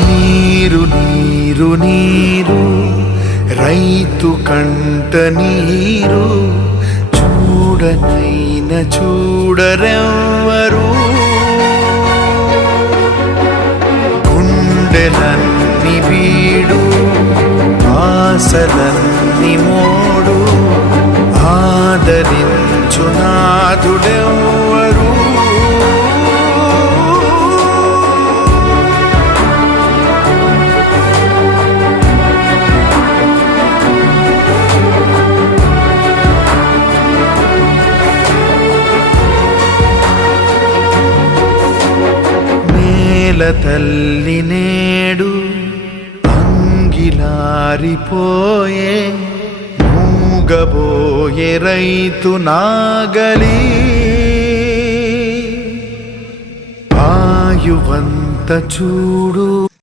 నీరు నీరు నీరు రైతు కంట నీరు చూడనైన చూడరెవ్వరు. గుండెలన్ని వీడు ఆశలన్ని మోడు ఆదరించు నాథుడెవ్వరు. నేల తల్లి నేడు అంగిలారిపోయే మూగబోయే రైతు నాగలి ఆయువంత చూడు